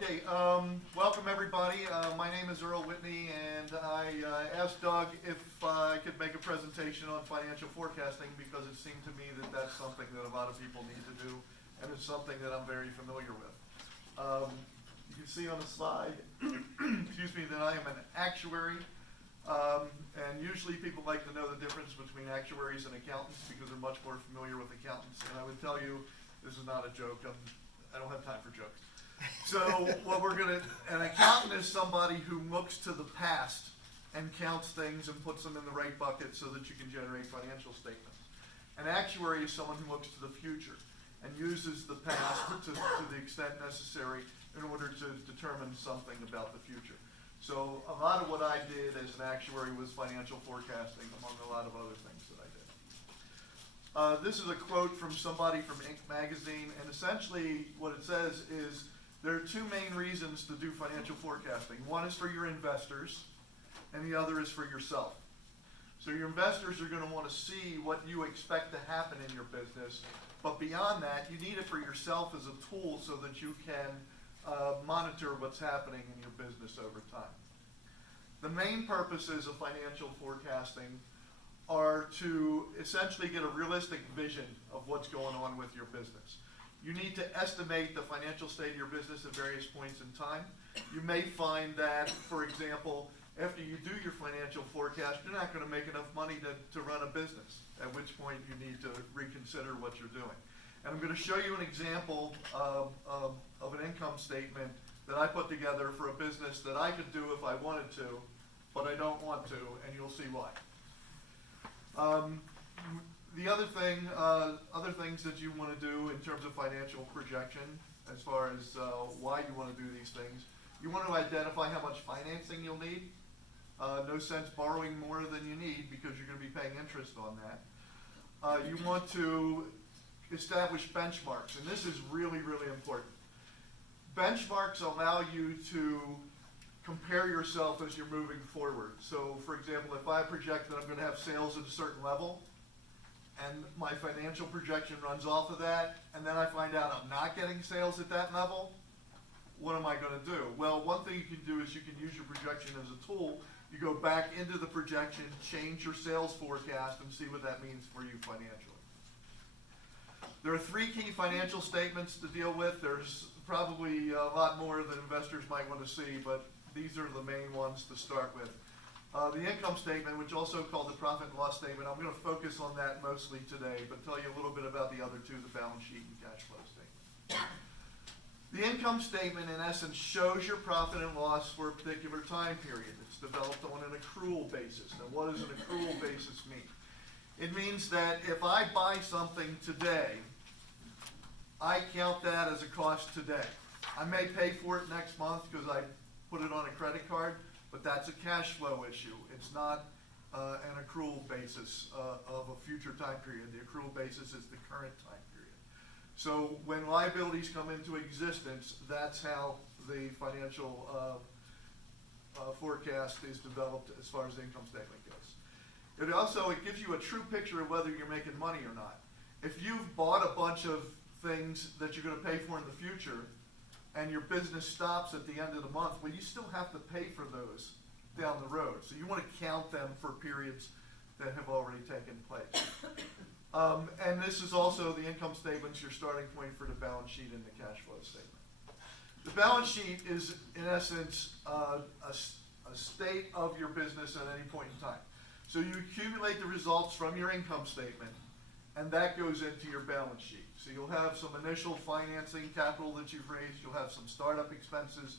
Okay, welcome everybody. My name is Earl Whitney, and I asked Doug if I could make a presentation on financial forecasting because it seemed to me that that's something that a lot of people need to do, and it's something that I'm very familiar with. You can see on the slide, excuse me, that I am an actuary, and usually people like to know the difference between actuaries and accountants because they're much more familiar with accountants, and I would tell you, this is not a joke. I don't have time for jokes. So an accountant is somebody who looks to the past and counts things and puts them in the right bucket so that you can generate financial statements. An actuary is someone who looks to the future and uses the past to the extent necessary in order to determine something about the future. So a lot of what I did as an actuary was financial forecasting, among a lot of other things that I did. This is a quote from somebody from Inc. magazine, and essentially what it says is, there are two main reasons to do financial forecasting. One is for your investors, and the other is for yourself. So your investors are going to want to see what you expect to happen in your business, but beyond that, you need it for yourself as a tool so that you can monitor what's happening in your business over time. The main purposes of financial forecasting are to essentially get a realistic vision of what's going on with your business. You need to estimate the financial state of your business at various points in time. You may find that, for example, after you do your financial forecast, you're not going to make enough money to run a business, at which point you need to reconsider what you're doing. And I'm going to show you an example of an income statement that I put together for a business that I could do if I wanted to, but I don't want to, and you'll see why. The other things that you want to do in terms of financial projection, as far as why you want to do these things, you want to identify how much financing you'll need. No sense borrowing more than you need because you're going to be paying interest on that. You want to establish benchmarks, and this is really, really important. Benchmarks allow you to compare yourself as you're moving forward. So, for example, if I project that I'm going to have sales at a certain level, and my financial projection runs off of that, and then I find out I'm not getting sales at that level, what am I going to do? Well, one thing you can do is you can use your projection as a tool. You go back into the projection, change your sales forecast, and see what that means for you financially. There are three key financial statements to deal with. There's probably a lot more that investors might want to see, but these are the main ones to start with. The income statement, which also called the profit and loss statement, I'm going to focus on that mostly today, but tell you a little bit about the other two, the balance sheet and cash flow statement. The income statement, in essence, shows your profit and loss for a particular time period. It's developed on an accrual basis. Now, what does an accrual basis mean? It means that if I buy something today, I count that as a cost today. I may pay for it next month because I put it on a credit card, but that's a cash flow issue. It's not an accrual basis of a future time period. The accrual basis is the current time period. So when liabilities come into existence, that's how the financial forecast is developed as far as the income statement goes. It gives you a true picture of whether you're making money or not. If you've bought a bunch of things that you're going to pay for in the future, and your business stops at the end of the month, well, you still have to pay for those down the road. So you want to count them for periods that have already taken place. And this is also the income statement's your starting point for the balance sheet and the cash flow statement. The balance sheet is, in essence, a state of your business at any point in time. So you accumulate the results from your income statement, and that goes into your balance sheet. So you'll have some initial financing capital that you've raised, you'll have some startup expenses.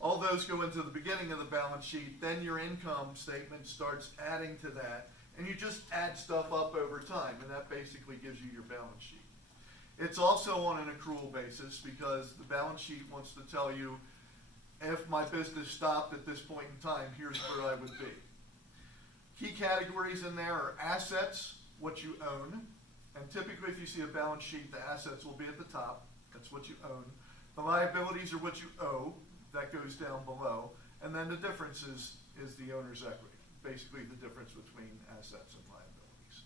All those go into the beginning of the balance sheet, then your income statement starts adding to that, and you just add stuff up over time, and that basically gives you your balance sheet. It's also on an accrual basis because the balance sheet wants to tell you if my business stopped at this point in time, here's where I would be. Key categories in there are assets, what you own. And typically, if you see a balance sheet, the assets will be at the top. That's what you own. The liabilities are what you owe. That goes down below. And then the difference is the owner's equity, basically the difference between assets and liabilities.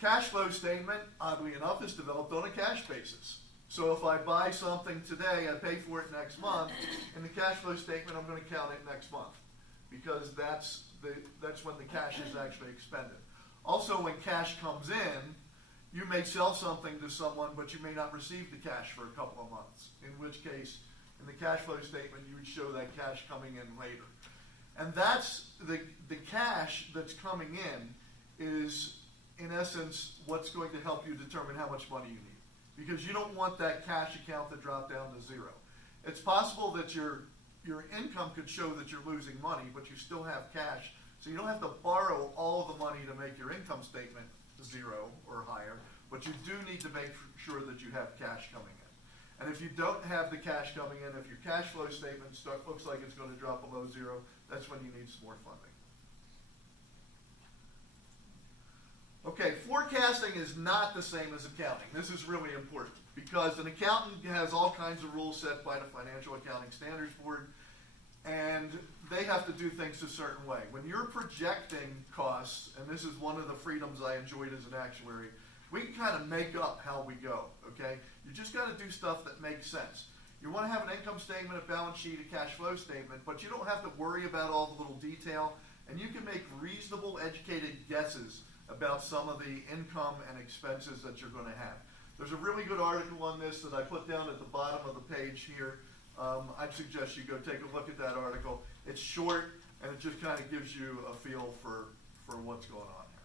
Cash flow statement, oddly enough, is developed on a cash basis. So if I buy something today, I pay for it next month, in the cash flow statement, I'm going to count it next month, because that's when the cash is actually expended. Also, when cash comes in, you may sell something to someone, but you may not receive the cash for a couple of months, in which case, in the cash flow statement, you would show that cash coming in later. And that's the cash that's coming in is, in essence, what's going to help you determine how much money you need. Because you don't want that cash account to drop down to zero. It's possible that your income could show that you're losing money, but you still have cash. So you don't have to borrow all of the money to make your income statement zero or higher, but you do need to make sure that you have cash coming in. And if you don't have the cash coming in, if your cash flow statement looks like it's going to drop below zero, that's when you need some more funding. Okay, forecasting is not the same as accounting. This is really important because an accountant has all kinds of rules set by the Financial Accounting Standards Board, and they have to do things a certain way. When you're projecting costs, and this is one of the freedoms I enjoyed as an actuary, we can kind of make up how we go, okay? You just got to do stuff that makes sense. You want to have an income statement, a balance sheet, a cash flow statement, but you don't have to worry about all the little detail, and you can make reasonable, educated guesses about some of the income and expenses that you're going to have. There's a really good article on this that I put down at the bottom of the page here. I'd suggest you go take a look at that article. It's short, and it just kind of gives you a feel for what's going on here.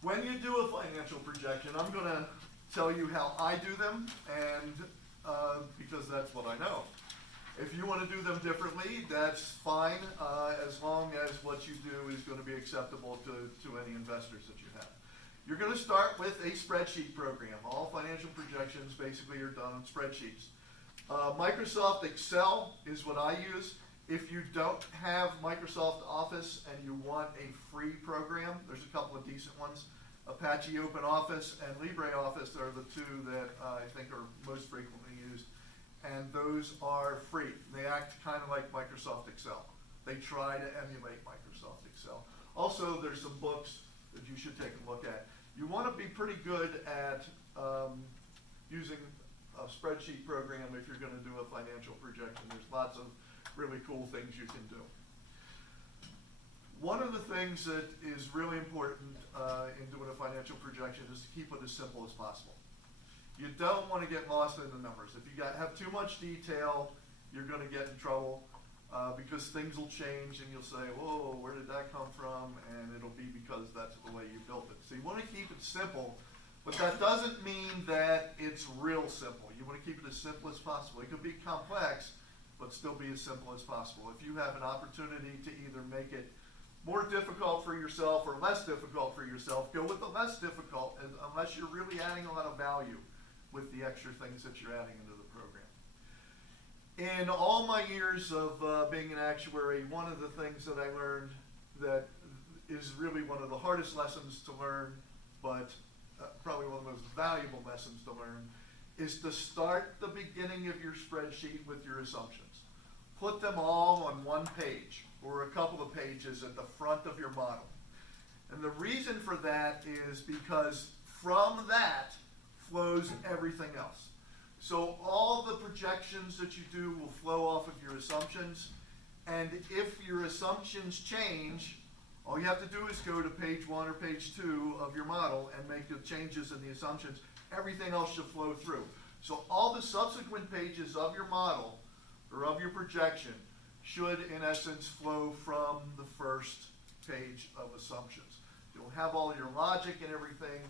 When you do a financial projection, I'm going to tell you how I do them, and because that's what I know. If you want to do them differently, that's fine, as long as what you do is going to be acceptable to any investors that you have. You're going to start with a spreadsheet program. All financial projections basically are done on spreadsheets. Microsoft Excel is what I use. If you don't have Microsoft Office and you want a free program, there's a couple of decent ones. Apache OpenOffice and LibreOffice are the two that I think are most frequently used. And those are free. They act kind of like Microsoft Excel. They try to emulate Microsoft Excel. Also, there's some books that you should take a look at. You want to be pretty good at using a spreadsheet program if you're going to do a financial projection. There's lots of really cool things you can do. One of the things that is really important in doing a financial projection is to keep it as simple as possible. You don't want to get lost in the numbers. If you have too much detail, you're going to get in trouble because things will change and you'll say, whoa, where did that come from? And it'll be because that's the way you built it. So you want to keep it simple, but that doesn't mean that it's real simple. You want to keep it as simple as possible. It could be complex, but still be as simple as possible. If you have an opportunity to either make it more difficult for yourself or less difficult for yourself, go with the less difficult, unless you're really adding a lot of value with the extra things that you're adding into the program. In all my years of being an actuary, one of the things that I learned that is really one of the hardest lessons to learn, but probably one of the most valuable lessons to learn, is to start the beginning of your spreadsheet with your assumptions. Put them all on one page or a couple of pages at the front of your model. And the reason for that is because from that flows everything else. So all the projections that you do will flow off of your assumptions, and if your assumptions change, all you have to do is go to page 1 or page 2 of your model and make the changes in the assumptions. Everything else should flow through. So all the subsequent pages of your model or of your projection should, in essence, flow from the first page of assumptions. You'll have all your logic and everything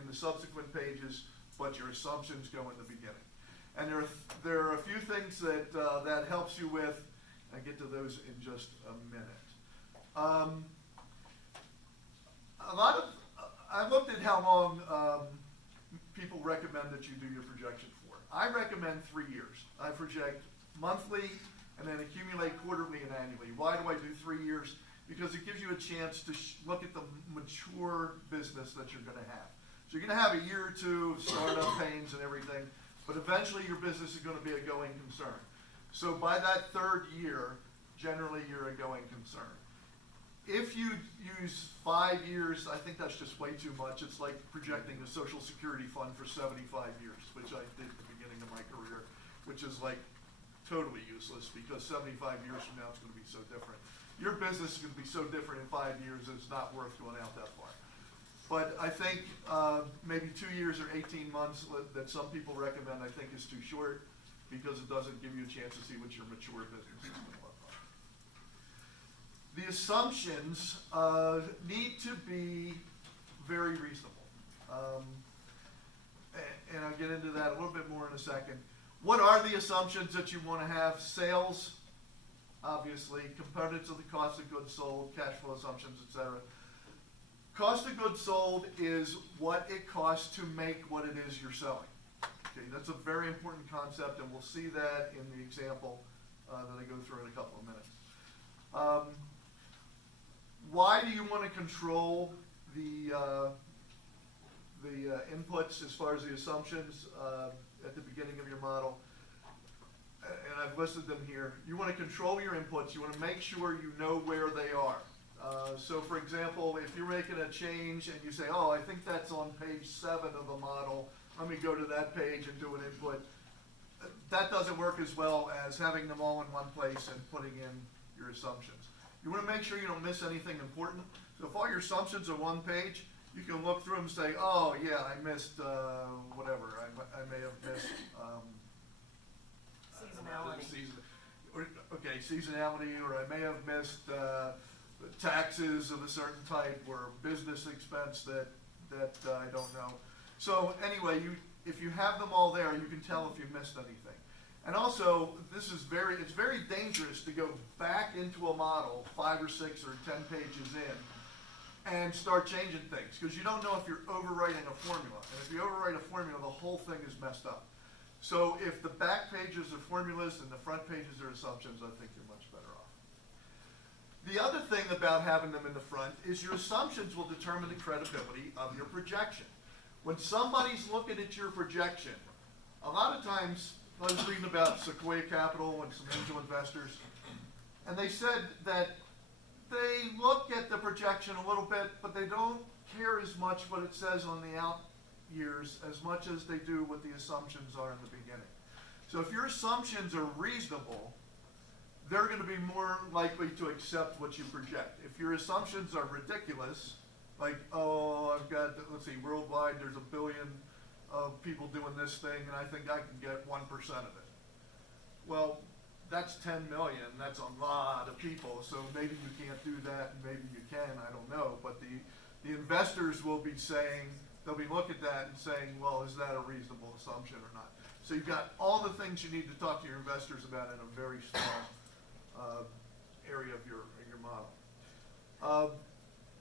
in the subsequent pages, but your assumptions go in the beginning. And there are a few things that that helps you with. I'll get to those in just a minute. I looked at how long people recommend that you do your projection for. I recommend 3 years. I project monthly and then accumulate quarterly and annually. Why do I do 3 years? Because it gives you a chance to look at the mature business that you're going to have. So you're going to have a year or two of startup pains and everything, but eventually your business is going to be a going concern. So by that third year, generally you're a going concern. if you use 5 years, I think that's just way too much. It's like projecting a Social Security fund for 75 years, which I did at the beginning of my career, which is like totally useless because 75 years from now it's going to be so different. Your business is going to be so different in 5 years, it's not worth going out that far. But I think maybe 2 years or 18 months that some people recommend, I think is too short because it doesn't give you a chance to see what your mature business is going to look like. The assumptions need to be very reasonable. And I'll get into that a little bit more in a second. What are the assumptions that you want to have? Sales, obviously, components of the cost of goods sold, cash flow assumptions, etc. Cost of goods sold is what it costs to make what it is you're selling. Okay, that's a very important concept, and we'll see that in the example that I go through in a couple of minutes. Why do you want to control the inputs as far as the assumptions at the beginning of your model? And I've listed them here. You want to control your inputs. You want to make sure you know where they are. So for example, if you're making a change and you say, oh, I think that's on page 7 of the model, let me go to that page and do an input. That doesn't work as well as having them all in one place and putting in your assumptions. You want to make sure you don't miss anything important. So if all your assumptions are one page, you can look through them and say, oh yeah, I missed whatever. I may have missed Seasonality. Seasonality, or I may have missed taxes of a certain type or business expense that I don't know. So anyway, if you have them all there, you can tell if you missed anything. And also, it's very dangerous to go back into a model 5 or 6 or 10 pages in and start changing things, because you don't know if you're overwriting a formula. And if you overwrite a formula, the whole thing is messed up. So if the back pages are formulas and the front pages are assumptions, I think you're much better off. The other thing about having them in the front is your assumptions will determine the credibility of your projection. When somebody's looking at your projection, a lot of times, I was reading about Sequoia Capital and some angel investors, and they said that they look at the projection a little bit, but they don't care as much what it says on the out years as much as they do what the assumptions are in the beginning. So if your assumptions are reasonable, they're going to be more likely to accept what you project. If your assumptions are ridiculous, like, oh, I've got, let's see, worldwide there's 1 billion of people doing this thing, and I think I can get 1% of it. Well, that's 10 million, that's a lot of people, so maybe you can't do that, and maybe you can, I don't know. But the investors will be saying, they'll be looking at that and saying, well, is that a reasonable assumption or not? So you've got all the things you need to talk to your investors about in a very small area of your model.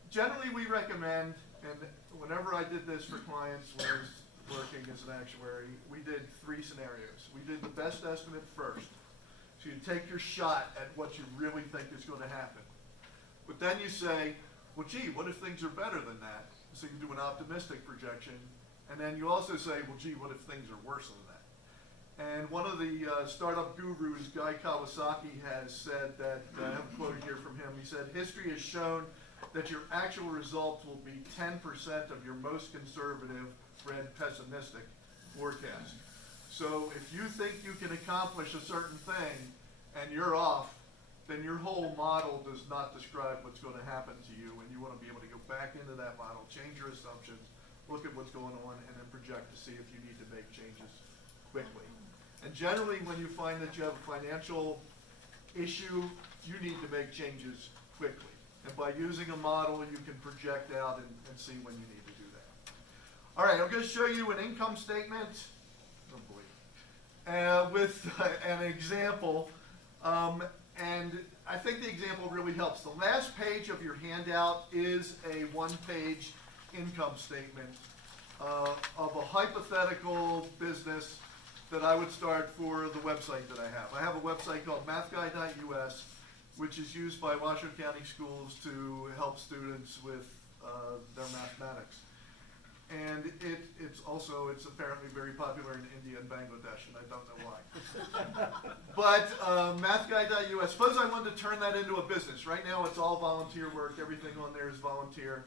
Generally, we recommend, and whenever I did this for clients when I was working as an actuary, we did 3 scenarios. We did the best estimate first. So you take your shot at what you really think is going to happen. But then you say, well, gee, what if things are better than that? So you do an optimistic projection. And then you also say, well, gee, what if things are worse than that? And one of the startup gurus, Guy Kawasaki, has said that, I have a quote here from him, he said, history has shown that your actual results will be 10% of your most conservative, read pessimistic, forecast. So if you think you can accomplish a certain thing and you're off, then your whole model does not describe what's going to happen to you, and you want to be able to go back into that model, change your assumptions, look at what's going on, and then project to see if you need to make changes quickly. And generally, when you find that you have a financial issue, you need to make changes quickly. And by using a model, you can project out and see when you need to do that. All right, I'm going to show you an income statement. Oh boy. With an example. And I think the example really helps. The last page of your handout is a 1-page income statement of a hypothetical business that I would start for the website that I have. I have a website called mathguy.us, which is used by Washington County schools to help students with their mathematics. and it's apparently very popular in India and Bangladesh, and I don't know why. But mathguy.us, suppose I wanted to turn that into a business. Right now it's all volunteer work, everything on there is volunteer.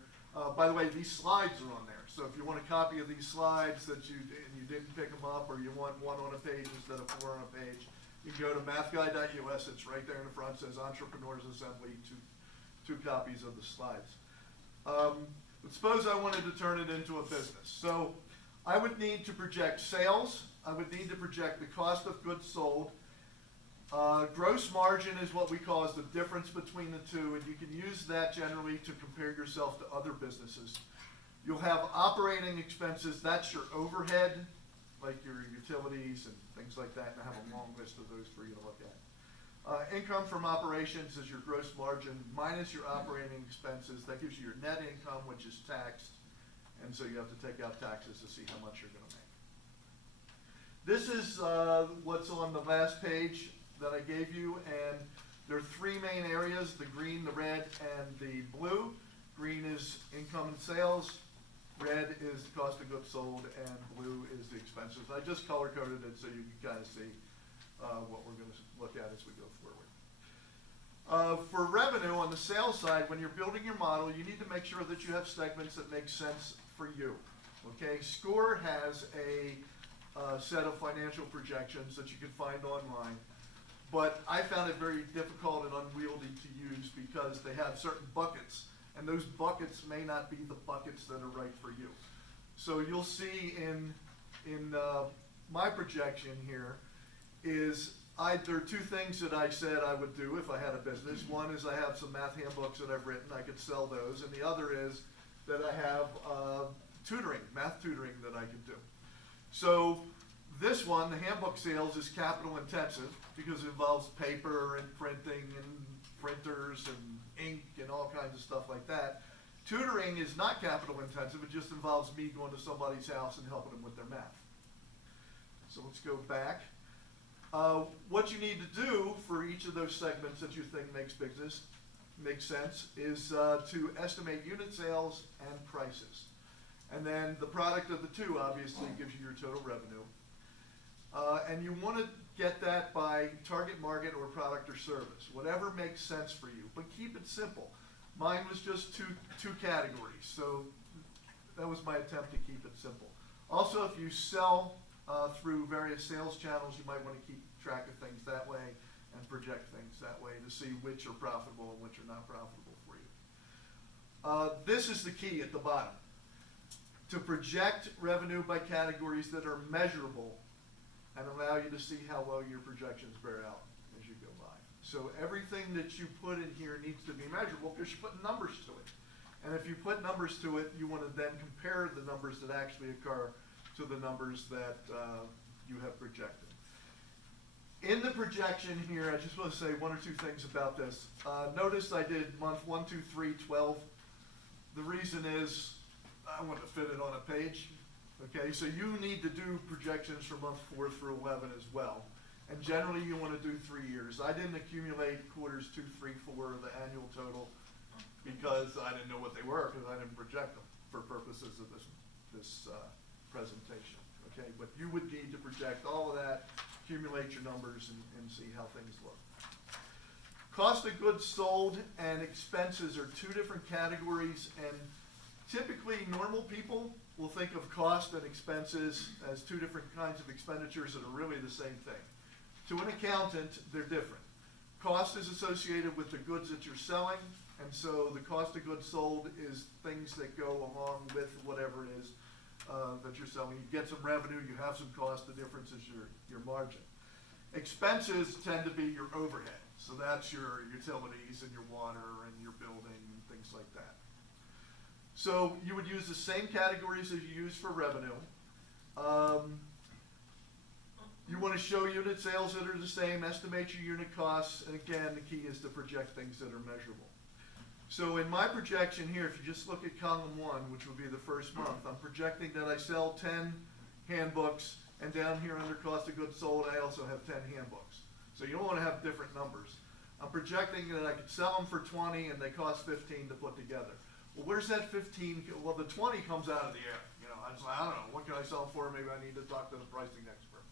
By the way, these slides are on there, so if you want a copy of these slides and you didn't pick them up, or you want one on a page instead of four on a page, you can go to mathguy.us, it's right there in the front, it says Entrepreneurs Assembly, two copies of the slides. But suppose I wanted to turn it into a business. So I would need to project sales, I would need to project the cost of goods sold. Gross margin is what we call is the difference between the two, and you can use that generally to compare yourself to other businesses. You'll have operating expenses, that's your overhead, like your utilities and things like that, and I have a long list of those for you to look at. Income from operations is your gross margin minus your operating expenses. That gives you your net income, which is taxed, and so you have to take out taxes to see how much you're going to make. This is what's on the last page that I gave you, and there are three main areas, the green, the red, and the blue. Green is income and sales, red is the cost of goods sold, and blue is the expenses. I just color-coded it so you can kind of see what we're going to look at as we go forward. For revenue, on the sales side, when you're building your model, you need to make sure that you have segments that make sense for you. Okay, SCORE has a set of financial projections that you can find online, but I found it very difficult and unwieldy to use because they have certain buckets, and those buckets may not be the buckets that are right for you. So you'll see in my projection here is there are two things that I said I would do if I had a business. One is I have some math handbooks that I've written, I could sell those, and the other is that I have tutoring, math tutoring that I could do. So this one, the handbook sales, is capital intensive because it involves paper and printing and printers and ink and all kinds of stuff like that. Tutoring is not capital intensive, it just involves me going to somebody's house and helping them with their math. So let's go back. What you need to do for each of those segments that you think makes sense is to estimate unit sales and prices. And then the product of the two obviously gives you your total revenue. And you want to get that by target market or product or service, whatever makes sense for you, but keep it simple. Mine was just two categories, so that was my attempt to keep it simple. Also, if you sell through various sales channels, you might want to keep track of things that way and project things that way to see which are profitable and which are not profitable for you. This is the key at the bottom. To project revenue by categories that are measurable and allow you to see how well your projections bear out as you go by. So everything that you put in here needs to be measurable because you're putting numbers to it. And if you put numbers to it, you want to then compare the numbers that actually occur to the numbers that you have projected. In the projection here, I just want to say one or two things about this. Notice I did month 1, 2, 3, 12. The reason is I want to fit it on a page. Okay, so you need to do projections for month 4 through 11 as well. And generally you want to do 3 years. I didn't accumulate quarters 2, 3, 4, the annual total, because I didn't know what they were, because I didn't project them for purposes of this presentation. Okay, but you would need to project all of that, accumulate your numbers, and see how things look. Cost of goods sold and expenses are two different categories, and typically normal people will think of cost and expenses as two different kinds of expenditures that are really the same thing. To an accountant, they're different. Cost is associated with the goods that you're selling, and so the cost of goods sold is things that go along with whatever it is that you're selling. You get some revenue, you have some cost, the difference is your margin. Expenses tend to be your overhead, so that's your utilities and your water and your building and things like that. So you would use the same categories as you use for revenue. You want to show unit sales that are the same, estimate your unit costs, and again, the key is to project things that are measurable. So in my projection here, if you just look at column 1, which would be the first month, I'm projecting that I sell 10 handbooks, and down here under cost of goods sold, I also have 10 handbooks. So you don't want to have different numbers. I'm projecting that I could sell them for 20 and they cost 15 to put together. Well, where's that 15? Well, the 20 comes out of the air. You know, I was like, I don't know, what can I sell them for? Maybe I need to talk to the pricing expert.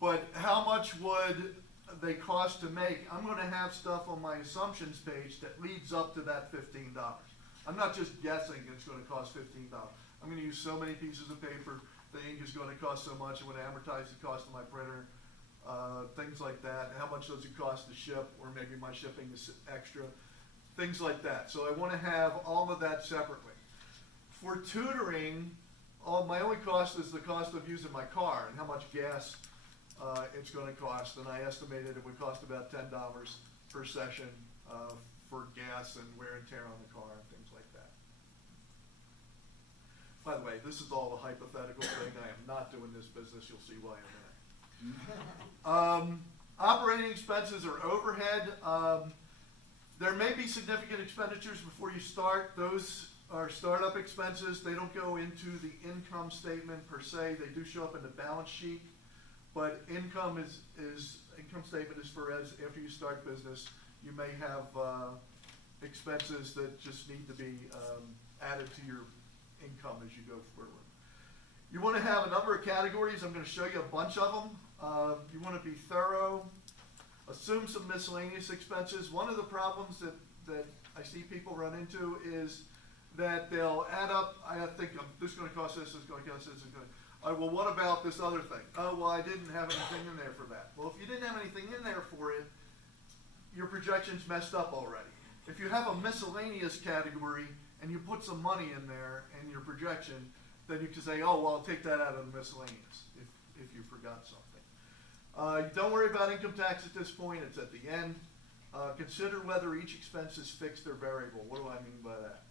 But how much would they cost to make? I'm going to have stuff on my assumptions page that leads up to that $15. I'm not just guessing it's going to cost $15. I'm going to use so many pieces of paper. The ink is going to cost so much. I'm going to amortize the cost of my printer, things like that. How much does it cost to ship, or maybe my shipping is extra, things like that. So I want to have all of that separately. For tutoring, my only cost is the cost of using my car and how much gas it's going to cost, and I estimated it would cost about $10 per session for gas and wear and tear on the car and things like that. By the way, this is all a hypothetical thing. I am not doing this business. You'll see why in a minute. Operating expenses or overhead. There may be significant expenditures before you start. Those are startup expenses. They don't go into the income statement per se. They do show up in the balance sheet. But income statement is for after you start business. You may have expenses that just need to be added to your income as you go forward. You want to have a number of categories. I'm going to show you a bunch of them. You want to be thorough. Assume some miscellaneous expenses. One of the problems that I see people run into is that they'll add up. I think this is going to cost this. This is going to cost this. This is going to. Well, what about this other thing? Oh, well, I didn't have anything in there for that. Well, if you didn't have anything in there for it, your projection's messed up already. If you have a miscellaneous category and you put some money in there in your projection, then you can say, oh, well, I'll take that out of the miscellaneous if you forgot something. Don't worry about income tax at this point. It's at the end. Consider whether each expense is fixed or variable. What do I mean by that?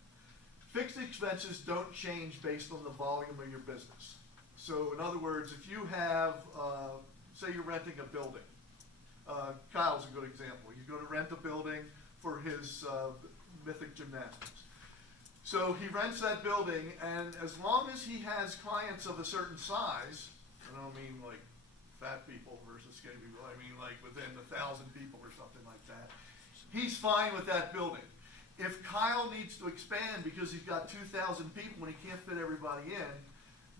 Fixed expenses don't change based on the volume of your business. So in other words, if you have, say you're renting a building, Kyle's a good example. You go to rent a building for his Mythic Gymnastics. So he rents that building, and as long as he has clients of a certain size, I don't mean like fat people versus skinny people, I mean like within 1,000 people or something like that, he's fine with that building. If Kyle needs to expand because he's got 2,000 people and he can't fit everybody in,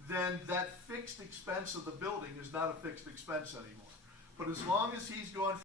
then that fixed expense of the building is not a fixed expense anymore. But as long as he's going